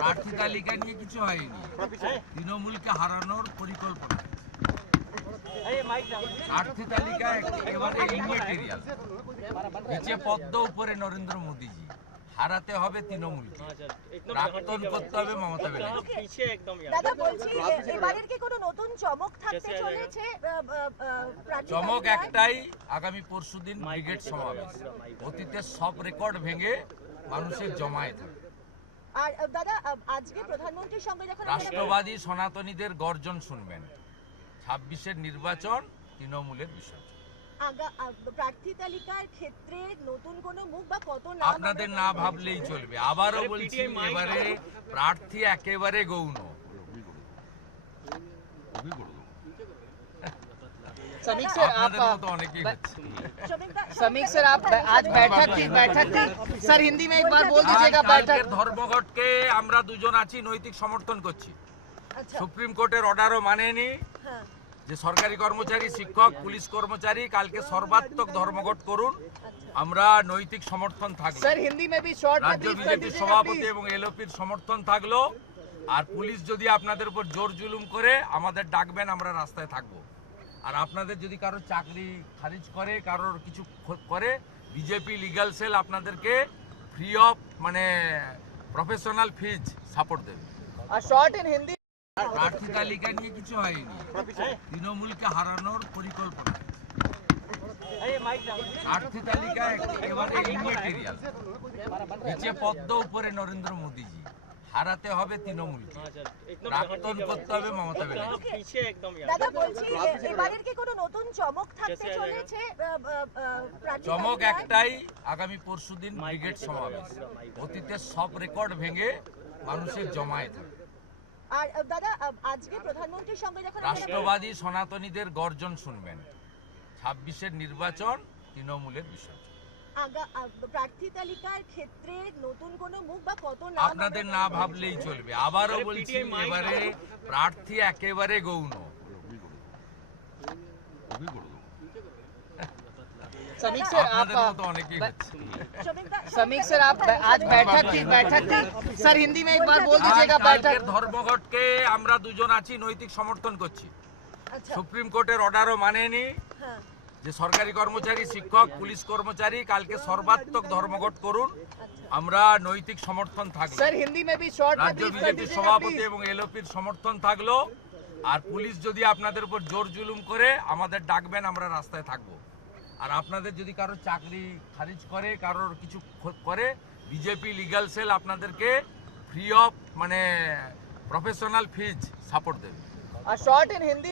প্রার্থী তালিকা নিয়ে কিছু হয়নি, তৃণমূলকে হারানোর পরিকল্পনা। প্রার্থী তালিকা একেবারে ইমেটেরিয়াল, নিচে পদ্ম, উপরে নরেন্দ্র মোদীজি। হারাতে হবে তৃণমূলকে, প্রাক্তন করতে হবে মমতা ব্যানার্জি। দাদা বলছি, এবারের কি কোনো নতুন চমক থাকতে চলেছে? চমক একটাই, আগামী পরশুদিন ব্রিগেড সমাবেশ। অতীতের সব রেকর্ড ভেঙে মানুষের জমায়েত হবে। আর দাদা, আজকে প্রধানমন্ত্রীর সঙ্গে যখন রাষ্ট্রবাদী সনাতনীদের গর্জন শুনবেন। 26-এর নির্বাচন তৃণমূলের বিষয়। প্রার্থী তালিকার ক্ষেত্রে নতুন কোনো মুখ বা কত নাম আপনাদের না ভাবলেই চলবে। আবারও বলছি, এবারে প্রার্থী একেবারে গৌণ। समीक सर, आप आज बैठक थी सर, हिंदी में एक बार बोल दीजिएगा। बैठक ধর্মঘটকে আমরা দুজন আছি, নৈতিক সমর্থন করছি। সুপ্রিম কোর্টের অর্ডারও মানেনি যে সরকারি কর্মচারী, শিক্ষক, পুলিশ কর্মচারী কালকে সর্বাত্মক ধর্মঘট করুন, আমরা নৈতিক সমর্থন থাকলো। सर हिंदी में भी शॉर्ट রাজ্য বিজেপির সভাপতি এবং এলওপির সমর্থন থাকলো। আর পুলিশ যদি আপনাদের উপর জোর জুলুম করে, আমাদের ডাকবেন, আমরা রাস্তায় থাকবো। আর আপনাদের যদি কারোর চাকরি খারিজ করে, কারোর কিছু করে, বিজেপি লিগ্যাল সেল আপনাদেরকে free of professional fees support দেবে। शॉर्ट इन हिंदी। প্রার্থী তালিকা নিয়ে কিছু হয়নি, তৃণমূলকে হারানোর পরিকল্পনা। প্রার্থী তালিকা একেবারে ইমেটেরিয়াল, নিচে পদ্ম, উপরে নরেন্দ্র মোদীজি। হারাতে হবে তৃণমূলকে, প্রাক্তন করতে হবে মমতা ব্যানার্জি। দাদা বলছি, এবারের কি কোনো নতুন চমক থাকতে চলেছে? চমক একটাই, আগামী পরশুদিন ব্রিগেড সমাবেশ। অতীতের সব রেকর্ড ভেঙে মানুষের জমায়েত হবে। আর দাদা, আজকে প্রধানমন্ত্রীর সঙ্গে যখন রাষ্ট্রবাদী সনাতনীদের গর্জন শুনবেন। 26-এর নির্বাচন তৃণমূলের বিষয়। প্রার্থী তালিকার ক্ষেত্রে নতুন কোনো মুখ বা কত নাম আপনাদের না ভাবলেই চলবে। আবারও বলছি, এবারে প্রার্থী একেবারে গৌণ। समीक सर, आप आज बैठक थी सर, हिंदी में एक बार बोल दीजिएगा। बैठक ধর্মঘটকে আমরা দুজন আছি, নৈতিক সমর্থন করছি। সুপ্রিম কোর্টের অর্ডারও মানেনি যে সরকারি কর্মচারী, শিক্ষক, পুলিশ কর্মচারী কালকে সর্বাত্মক ধর্মঘট করুন, আমরা নৈতিক সমর্থন থাকলো। सर हिंदी में भी शॉर्ट রাজ্য বিজেপির সভাপতি এবং এলওপির সমর্থন থাকলো। আর পুলিশ যদি আপনাদের উপর জোর জুলুম করে, আমাদের ডাকবেন, আমরা রাস্তায় থাকবো। আর আপনাদের যদি কারোর চাকরি খারিজ করে, কারোর কিছু করে, বিজেপি লিগ্যাল সেল আপনাদেরকে free of professional fees support দেবে। शॉर्ट इन हिंदी।